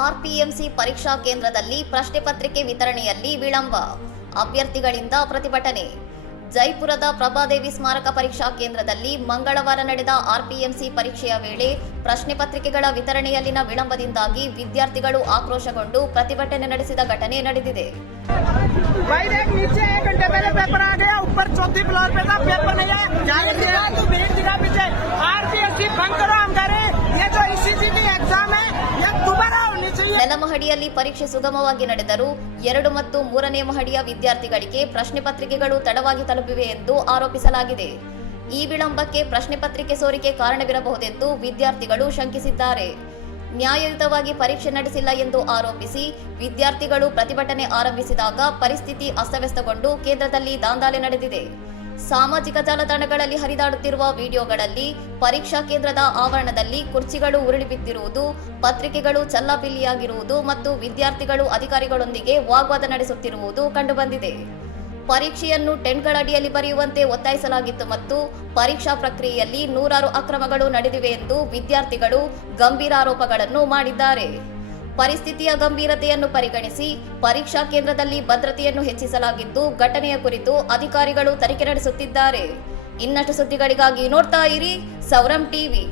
ಆರ್ಪಿಎಂಸಿ ಪರೀಕ್ಷಾ ಕೇಂದ್ರದಲ್ಲಿ ಪ್ರಶ್ನೆ ಪತ್ರಿಕೆ ವಿತರಣೆಯಲ್ಲಿ ವಿಳಂಬ, ಅಭ್ಯರ್ಥಿಗಳಿಂದ ಪ್ರತಿಭಟನೆ. ಜೈಪುರದ ಪ್ರಭಾದೇವಿ ಸ್ಮಾರಕ ಪರೀಕ್ಷಾ ಕೇಂದ್ರದಲ್ಲಿ ಮಂಗಳವಾರ ನಡೆದ ಆರ್ಪಿಎಂಸಿ ಪರೀಕ್ಷೆಯ ವೇಳೆ ಪ್ರಶ್ನೆ ಪತ್ರಿಕೆಗಳ ವಿತರಣೆಯಲ್ಲಿನ ವಿಳಂಬದಿಂದಾಗಿ ವಿದ್ಯಾರ್ಥಿಗಳು ಆಕ್ರೋಶಗೊಂಡು ಪ್ರತಿಭಟನೆ ನಡೆಸಿದ ಘಟನೆ ನಡೆದಿದೆ. ನೆಲಮಹಡಿಯಲ್ಲಿ ಪರೀಕ್ಷೆ ಸುಗಮವಾಗಿ ನಡೆದರೂ 2 ಮತ್ತು 3ನೇ ಮಹಡಿಯ ವಿದ್ಯಾರ್ಥಿಗಳಿಗೆ ಪ್ರಶ್ನೆ ಪತ್ರಿಕೆಗಳು ತಡವಾಗಿ ತಲುಪಿವೆ ಎಂದು ಆರೋಪಿಸಲಾಗಿದೆ. ಈ ವಿಳಂಬಕ್ಕೆ ಪ್ರಶ್ನೆ ಪತ್ರಿಕೆ ಸೋರಿಕೆ ಕಾರಣವಿರಬಹುದೆಂದು ವಿದ್ಯಾರ್ಥಿಗಳು ಶಂಕಿಸಿದ್ದಾರೆ. ನ್ಯಾಯಯುತವಾಗಿ ಪರೀಕ್ಷೆ ನಡೆಸಿಲ್ಲ ಎಂದು ಆರೋಪಿಸಿ ವಿದ್ಯಾರ್ಥಿಗಳು ಪ್ರತಿಭಟನೆ ಆರಂಭಿಸಿದಾಗ ಪರಿಸ್ಥಿತಿ ಅಸ್ತವ್ಯಸ್ತಗೊಂಡು ಕೇಂದ್ರದಲ್ಲಿ ದಾಂಧಲೆ ನಡೆದಿದೆ. ಸಾಮಾಜಿಕ ಜಾಲತಾಣಗಳಲ್ಲಿ ಹರಿದಾಡುತ್ತಿರುವ ವಿಡಿಯೋಗಳಲ್ಲಿ ಪರೀಕ್ಷಾ ಕೇಂದ್ರದ ಆವರಣದಲ್ಲಿ ಕುರ್ಚಿಗಳು ಉರುಳಿ ಬಿದ್ದಿರುವುದು, ಪತ್ರಿಕೆಗಳು ಚಲ್ಲಾಪಿಲ್ಲಿಯಾಗಿರುವುದು ಮತ್ತು ವಿದ್ಯಾರ್ಥಿಗಳು ಅಧಿಕಾರಿಗಳೊಂದಿಗೆ ವಾಗ್ವಾದ ನಡೆಸುತ್ತಿರುವುದು ಕಂಡುಬಂದಿದೆ. ಪರೀಕ್ಷೆಯನ್ನು ಟೆಂಟ್ಗಳ ಅಡಿಯಲ್ಲಿ ಬರೆಯುವಂತೆ ಒತ್ತಾಯಿಸಲಾಗಿತ್ತು ಮತ್ತು ಪರೀಕ್ಷಾ ಪ್ರಕ್ರಿಯೆಯಲ್ಲಿ ನೂರಾರು ಅಕ್ರಮಗಳು ನಡೆದಿವೆ ಎಂದು ವಿದ್ಯಾರ್ಥಿಗಳು ಗಂಭೀರ ಆರೋಪಗಳನ್ನು ಮಾಡಿದ್ದಾರೆ. ಪರಿಸ್ಥಿತಿಯ ಗಂಭೀರತೆಯನ್ನು ಪರಿಗಣಿಸಿ ಪರೀಕ್ಷಾ ಕೇಂದ್ರದಲ್ಲಿ ಭದ್ರತೆಯನ್ನು ಹೆಚ್ಚಿಸಲಾಗಿದ್ದು, ಘಟನೆಯ ಕುರಿತು ಅಧಿಕಾರಿಗಳು ತನಿಖೆ ನಡೆಸುತ್ತಿದ್ದಾರೆ. ಇನ್ನಷ್ಟು ಸುದ್ದಿಗಳಿಗಾಗಿ ನೋಡ್ತಾ ಇರಿ ಸೌರಂ ಟಿವಿ.